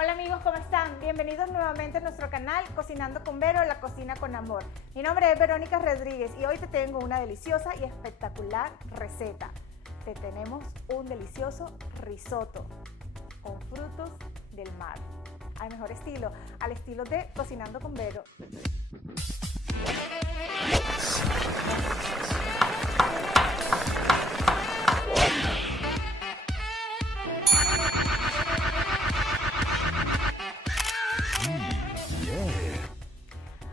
Hola amigos, ¿cómo están? Bienvenidos nuevamente a nuestro canal Cocinando con Vero, la cocina con amor. Mi nombre es Verónica Rodríguez y hoy te tengo una deliciosa y espectacular receta. Te tenemos un delicioso risotto con frutos del mar. Al mejor estilo, al estilo de Cocinando con Vero.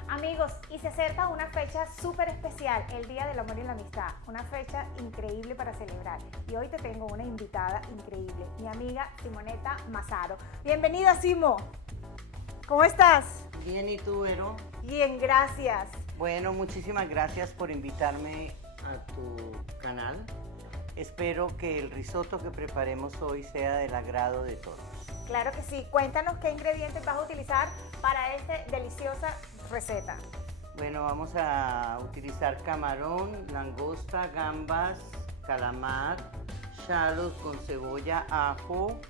Amigos, y se acerca una fecha súper especial, el Día del Amor y la Amistad, una fecha increíble para celebrar. Y hoy te tengo una invitada increíble, mi amiga Simonetta Massaro. Bienvenida, Simo. ¿Cómo estás? Bien, ¿y tú, Vero? Bien, gracias. Bueno, muchísimas gracias por invitarme a tu canal. Espero que el risotto que preparemos hoy sea del agrado de todos. Claro que sí. Cuéntanos qué ingredientes vas a utilizar para esta deliciosa receta. Bueno, vamos a utilizar camarón, langosta, gambas, calamar, shallots con cebolla, ajo,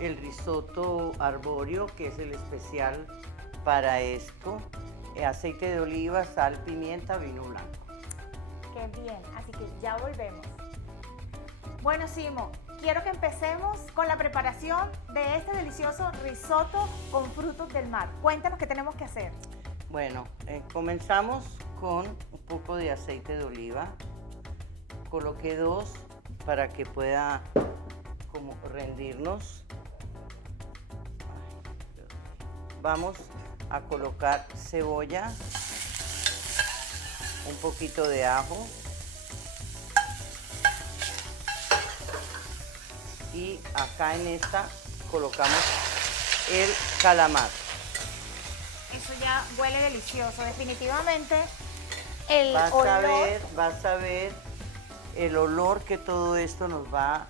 el risotto arbóreo, que es el especial para esto, aceite de oliva, sal, pimienta, vino blanco. Qué bien, así que ya volvemos. Bueno, Simo, quiero que empecemos con la preparación de este delicioso risotto con frutos del mar. Cuéntanos qué tenemos que hacer. Bueno, comenzamos con un poco de aceite de oliva. Coloqué 2 para que pueda como rendirnos. Vamos a colocar cebolla, un poquito de ajo y acá en esta colocamos el calamar. Eso ya huele delicioso, definitivamente. El Vas a ver el olor que todo esto nos va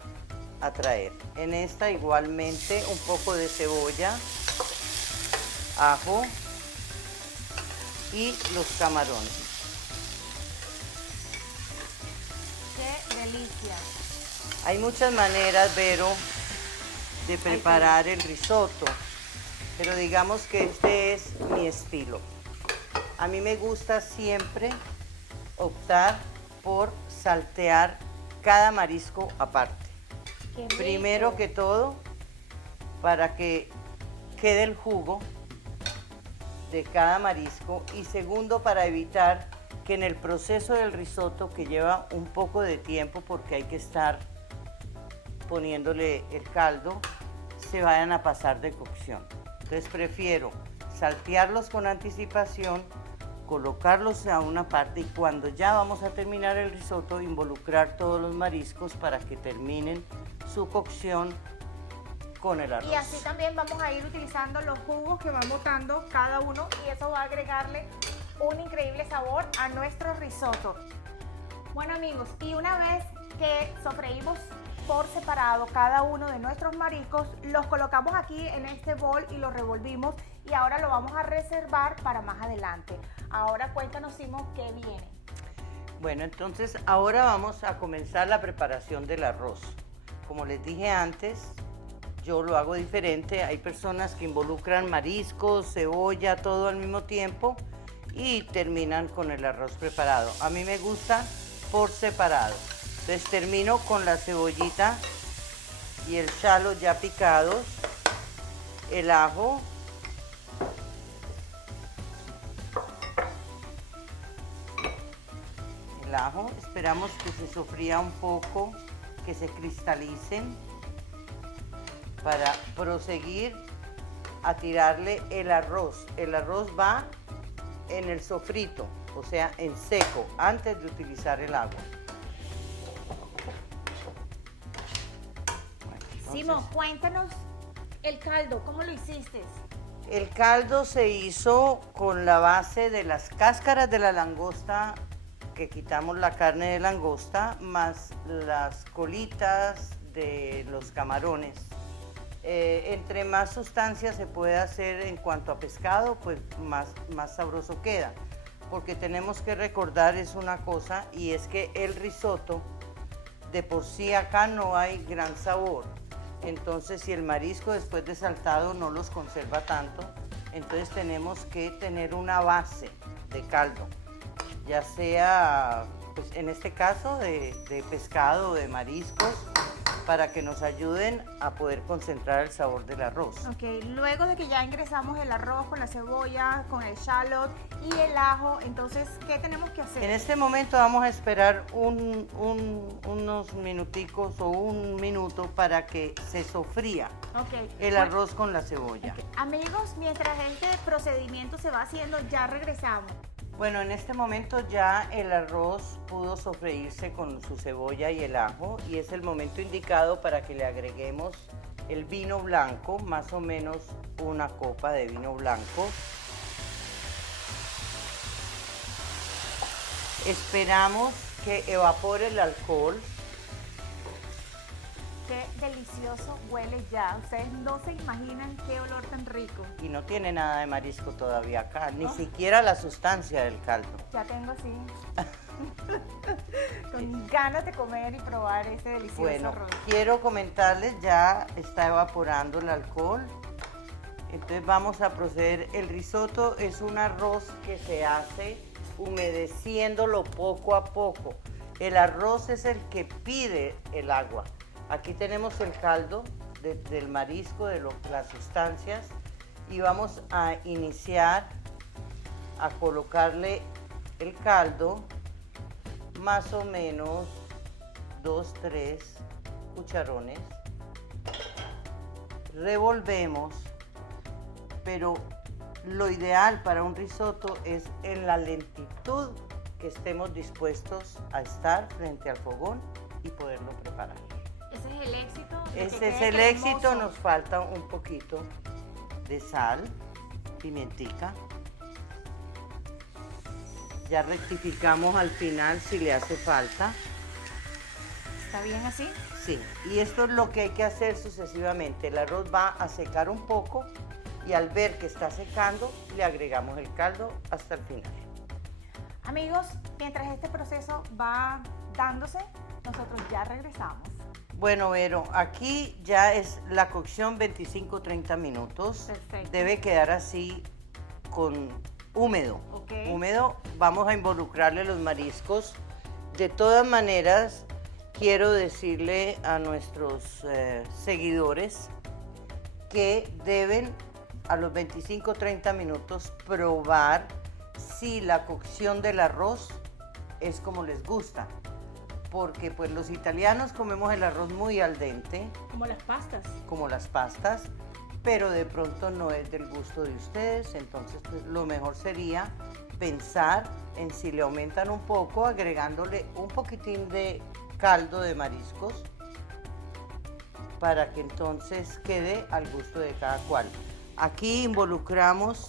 a traer. En esta igualmente un poco de cebolla, ajo y los camarones. Qué delicia. Hay muchas maneras, Vero, de preparar el risotto, pero digamos que este es mi estilo. A mí me gusta siempre optar por saltear cada marisco aparte. Qué rico. Primero que todo, para que quede el jugo de cada marisco, y segundo, para evitar que en el proceso del risotto, que lleva un poco de tiempo porque hay que estar poniéndole el caldo, se vayan a pasar de cocción. Entonces prefiero saltearlos con anticipación, colocarlos a una parte y cuando ya vamos a terminar el risotto, involucrar todos los mariscos para que terminen su cocción con el arroz. Y así también vamos a ir utilizando los jugos que van botando cada uno y eso va a agregarle un increíble sabor a nuestro risotto. Bueno amigos, y una vez que sofreímos por separado cada uno de nuestros mariscos, los colocamos aquí en este bol y los revolvimos y ahora lo vamos a reservar para más adelante. Ahora cuéntanos, Simo, qué viene. Bueno, entonces ahora vamos a comenzar la preparación del arroz. Como les dije antes, yo lo hago diferente. Hay personas que involucran mariscos, cebolla, todo al mismo tiempo y terminan con el arroz preparado. A mí me gusta por separado. Entonces termino con la cebollita y el shallot ya picados, el ajo, esperamos que se sofría un poco, que se cristalicen para proseguir a tirarle el arroz. El arroz va en el sofrito, o sea, en seco, antes de utilizar el agua. Simo, cuéntanos el caldo, ¿cómo lo hiciste? El caldo se hizo con la base de las cáscaras de la langosta, que quitamos la carne de langosta, más las colitas de los camarones. Entre más sustancia se puede hacer en cuanto a pescado, pues más sabroso queda. Porque tenemos que recordar es una cosa, y es que el risotto, de por sí acá no hay gran sabor. Entonces, si el marisco después de saltado no los conserva tanto, entonces tenemos que tener una base de caldo, ya sea, pues en este caso, de pescado o de mariscos, para que nos ayuden a poder concentrar el sabor del arroz. Ok, luego de que ya ingresamos el arroz con la cebolla, con el shallot y el ajo, entonces, ¿qué tenemos que hacer? En este momento vamos a esperar unos minuticos o un minuto para que se sofría el arroz con la cebolla. Okay. Amigos, mientras este procedimiento se va haciendo, ya regresamos. Bueno, en este momento ya el arroz pudo sofreírse con su cebolla y el ajo y es el momento indicado para que le agreguemos el vino blanco, más o menos una copa de vino blanco. Esperamos que evapore el alcohol. Qué delicioso huele ya. Ustedes no se imaginan qué olor tan rico. Y no tiene nada de marisco todavía acá, ni siquiera la sustancia del caldo. Ya tengo así. Con ganas de comer y probar este delicioso arroz. Quiero comentarles, ya está evaporando el alcohol. Entonces vamos a proceder. El risotto es un arroz que se hace humedeciéndolo poco a poco. El arroz es el que pide el agua. Aquí tenemos el caldo del marisco, de las sustancias, y vamos a iniciar a colocarle el caldo, más o menos 2-3 cucharones. Revolvemos, pero lo ideal para un risotto es en la lentitud que estemos dispuestos a estar frente al fogón y poderlo preparar. Ese es el éxito. Ese es el éxito, nos falta un poquito de sal, pimentica. Ya rectificamos al final si le hace falta. ¿Está bien así? Sí, y esto es lo que hay que hacer sucesivamente. El arroz va a secar un poco y al ver que está secando, le agregamos el caldo hasta el final. Amigos, mientras este proceso va dándose, nosotros ya regresamos. Bueno, Vero, aquí ya es la cocción 25-30 minutos. Perfecto. Debe quedar así con húmedo. Okay. Húmedo, vamos a involucrarle los mariscos. De todas maneras, quiero decirle a nuestros seguidores que deben a los 25-30 minutos probar si la cocción del arroz es como les gusta. Porque pues los italianos comemos el arroz muy al dente. Como las pastas. Como las pastas, pero de pronto no es del gusto de ustedes, entonces pues, lo mejor sería pensar en si le aumentan un poco, agregándole un poquitín de caldo de mariscos, para que entonces quede al gusto de cada cual. Aquí involucramos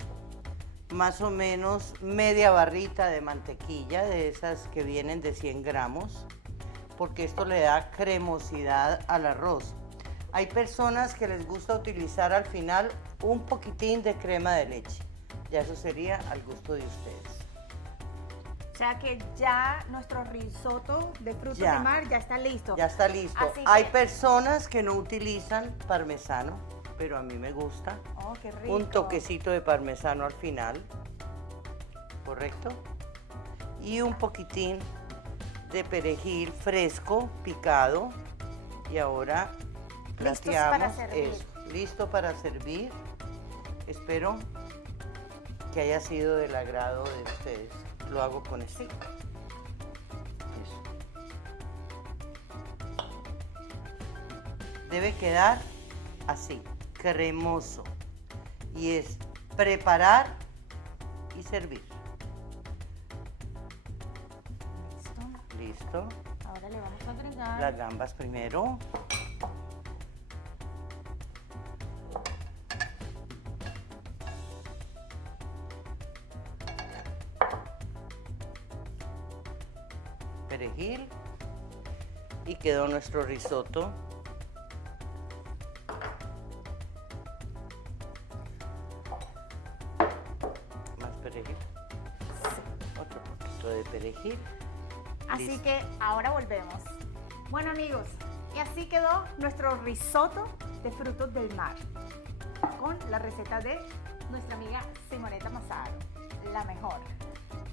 más o menos media barrita de mantequilla, de esas que vienen de 100 gramos, porque esto le da cremosidad al arroz. Hay personas que les gusta utilizar al final un poquitín de crema de leche. Ya eso sería al gusto de ustedes. O sea que ya nuestro risotto de frutos de mar ya está listo. Ya está listo. Hay personas que no utilizan parmesano, pero a mí me gusta. Oh, qué rico. Un toquecito de parmesano al final, ¿correcto? Y un poquitín de perejil fresco, picado. Y ahora plateamos eso. Listo para servir. Espero que haya sido del agrado de ustedes. Lo hago con esto. Eso. Debe quedar así, cremoso. Y es preparar y servir. Listo. Ahora le vamos a agregar las gambas primero. Perejil. Y quedó nuestro risotto. Más perejil. Sí. Otro poquito de perejil. Así Listo. que ahora volvemos. Bueno amigos, y así quedó nuestro risotto de frutos del mar, con la receta de nuestra amiga Simonetta Massaro, la mejor.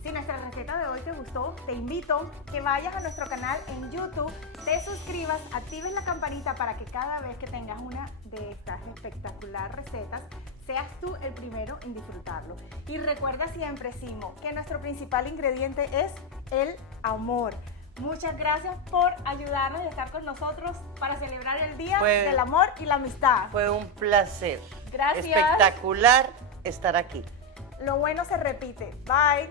Si nuestra receta de hoy te gustó, te invito que vayas a nuestro canal en YouTube, te suscribas, actives la campanita para que cada vez que tengas una de estas espectaculares recetas, seas tú el primero en disfrutarlo. Y recuerda siempre, Simo, que nuestro principal ingrediente es el amor. Muchas gracias por ayudarnos y estar con nosotros para celebrar el Día del Amor y la Amistad. Fue un placer. Gracias. Espectacular estar aquí. Lo bueno se repite. Bye.